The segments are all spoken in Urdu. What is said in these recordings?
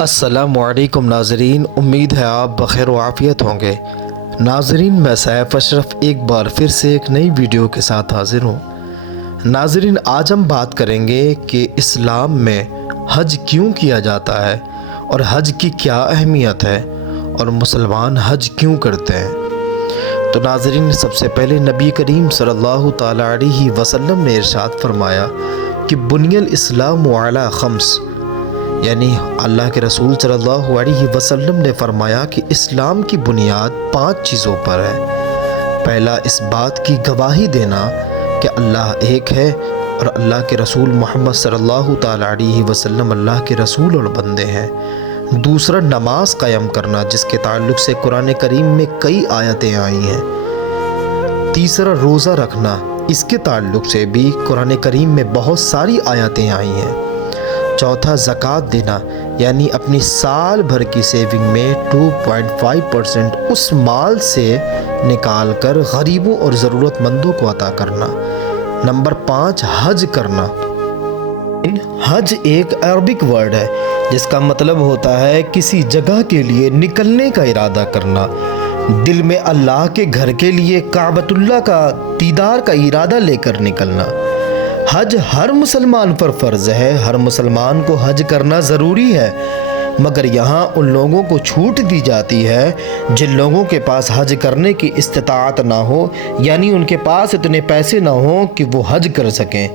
السلام علیکم ناظرین، امید ہے آپ بخیر و عافیت ہوں گے۔ ناظرین، میں سیف اشرف ایک بار پھر سے ایک نئی ویڈیو کے ساتھ حاضر ہوں۔ ناظرین، آج ہم بات کریں گے کہ اسلام میں حج کیوں کیا جاتا ہے اور حج کی کیا اہمیت ہے اور مسلمان حج کیوں کرتے ہیں۔ تو ناظرین، سب سے پہلے نبی کریم صلی اللہ تعالیٰ علیہ وسلم نے ارشاد فرمایا کہ بنی الاسلام علی خمس، یعنی اللہ کے رسول صلی اللہ علیہ وسلم نے فرمایا کہ اسلام کی بنیاد 5 چیزوں پر ہے۔ پہلا، اس بات کی گواہی دینا کہ اللہ ایک ہے اور اللہ کے رسول محمد صلی اللہ تعالیٰ علیہ وسلم اللہ کے رسول اور بندے ہیں۔ دوسرا، نماز قائم کرنا، جس کے تعلق سے قرآن کریم میں کئی آیتیں آئی ہیں۔ تیسرا، روزہ رکھنا، اس کے تعلق سے بھی قرآن کریم میں بہت ساری آیتیں آئی ہیں۔ چوتھا، زکوٰۃ دینا، یعنی اپنی سال بھر کی سیونگ میں 2.5% اس مال سے نکال کر غریبوں اور ضرورت مندوں کو عطا کرنا۔ نمبر 5، حج کرنا۔ حج ایک عربک ورڈ ہے جس کا مطلب ہوتا ہے کسی جگہ کے لیے نکلنے کا ارادہ کرنا، دل میں اللہ کے گھر کے لیے کعبۃ اللہ کا دیدار کا ارادہ لے کر نکلنا۔ حج ہر مسلمان پر فرض ہے، ہر مسلمان کو حج کرنا ضروری ہے، مگر یہاں ان لوگوں کو چھوٹ دی جاتی ہے جن لوگوں کے پاس حج کرنے کی استطاعت نہ ہو، یعنی ان کے پاس اتنے پیسے نہ ہوں کہ وہ حج کر سکیں،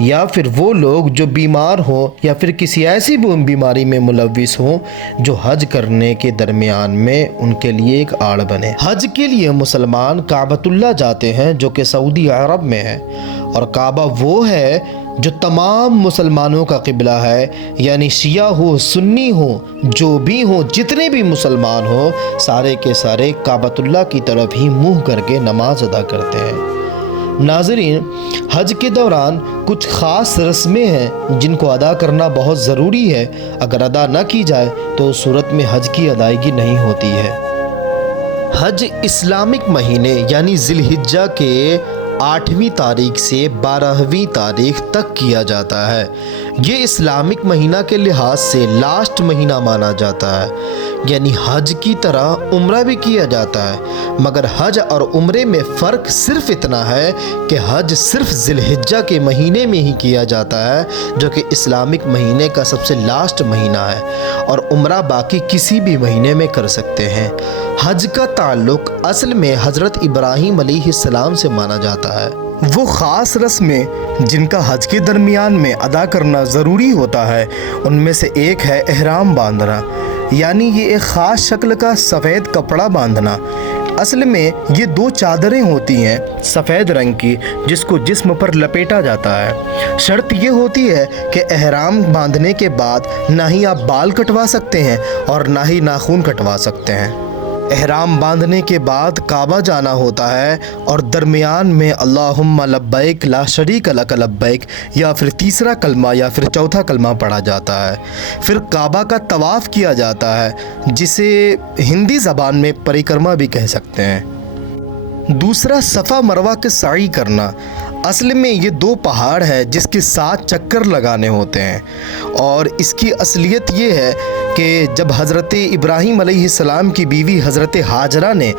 یا پھر وہ لوگ جو بیمار ہوں یا پھر کسی ایسی بیماری میں ملوث ہوں جو حج کرنے کے درمیان میں ان کے لیے ایک آڑ بنے۔ حج کے لیے مسلمان کعبۃ اللہ جاتے ہیں جو کہ سعودی عرب میں ہے، اور کعبہ وہ ہے جو تمام مسلمانوں کا قبلہ ہے، یعنی شیعہ ہو، سنی ہو، جو بھی ہوں، جتنے بھی مسلمان ہوں، سارے کے سارے کعبۃ اللہ کی طرف ہی منہ کر کے نماز ادا کرتے ہیں۔ ناظرین، حج کے دوران کچھ خاص رسمیں ہیں جن کو ادا کرنا بہت ضروری ہے، اگر ادا نہ کی جائے تو اس صورت میں حج کی ادائیگی نہیں ہوتی ہے۔ حج اسلامک مہینے یعنی ذی الحجہ کے 8ویں تاریخ سے 12ویں تاریخ تک کیا جاتا ہے۔ یہ اسلامک مہینہ کے لحاظ سے لاسٹ مہینہ مانا جاتا ہے، یعنی حج کی طرح عمرہ بھی کیا جاتا ہے، مگر حج اور عمرے میں فرق صرف اتنا ہے کہ حج صرف ذی الحجہ کے مہینے میں ہی کیا جاتا ہے جو کہ اسلامک مہینے کا سب سے لاسٹ مہینہ ہے، اور عمرہ باقی کسی بھی مہینے میں کر سکتے ہیں۔ حج کا تعلق اصل میں حضرت ابراہیم علیہ السلام سے مانا جاتا ہے۔ وہ خاص رسمیں جن کا حج کے درمیان میں ادا کرنا ضروری ہوتا ہے، ان میں سے ایک ہے احرام باندھنا، یعنی یہ ایک خاص شکل کا سفید کپڑا باندھنا۔ اصل میں یہ 2 چادریں ہوتی ہیں سفید رنگ کی جس کو جسم پر لپیٹا جاتا ہے۔ شرط یہ ہوتی ہے کہ احرام باندھنے کے بعد نہ ہی آپ بال کٹوا سکتے ہیں اور نہ ہی ناخن کٹوا سکتے ہیں۔ احرام باندھنے کے بعد کعبہ جانا ہوتا ہے اور درمیان میں اللہم لبیک لا شریک لک لبیک یا پھر تیسرا کلمہ یا پھر چوتھا کلمہ پڑھا جاتا ہے۔ پھر کعبہ کا طواف کیا جاتا ہے، جسے ہندی زبان میں پریکرما بھی کہہ سکتے ہیں۔ دوسرا، صفا مروہ کے سعی کرنا۔ اصل میں یہ 2 پہاڑ ہے جس کے 7 چکر لگانے ہوتے ہیں، اور اس کی اصلیت یہ ہے کہ جب حضرت ابراہیم علیہ السلام کی بیوی حضرت ہاجرہ نے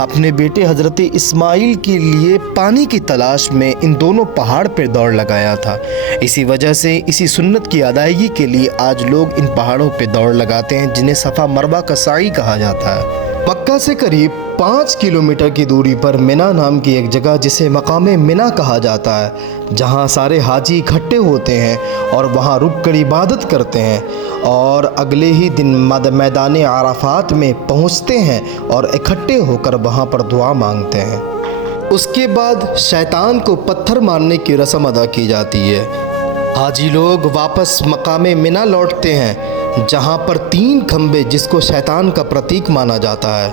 اپنے بیٹے حضرت اسماعیل کے لیے پانی کی تلاش میں ان دونوں پہاڑ پر دوڑ لگایا تھا، اسی وجہ سے اسی سنت کی ادائیگی کے لیے آج لوگ ان پہاڑوں پہ دوڑ لگاتے ہیں جنہیں صفا مروہ کا سعی کہا جاتا ہے۔ مکہ سے قریب 5 کلومیٹر کی دوری پر منا نام کی ایک جگہ جسے مقام منا کہا جاتا ہے، جہاں سارے حاجی اکٹھے ہوتے ہیں اور وہاں رک کر عبادت کرتے ہیں، اور اگلے ہی دن میدان عرفات میں پہنچتے ہیں اور اکٹھے ہو کر وہاں پر دعا مانگتے ہیں۔ اس کے بعد شیطان کو پتھر مارنے کی رسم ادا کی جاتی ہے۔ حاجی لوگ واپس مقام منا لوٹتے ہیں جہاں پر 3 کھمبے جس کو شیطان کا پرتیک مانا جاتا ہے۔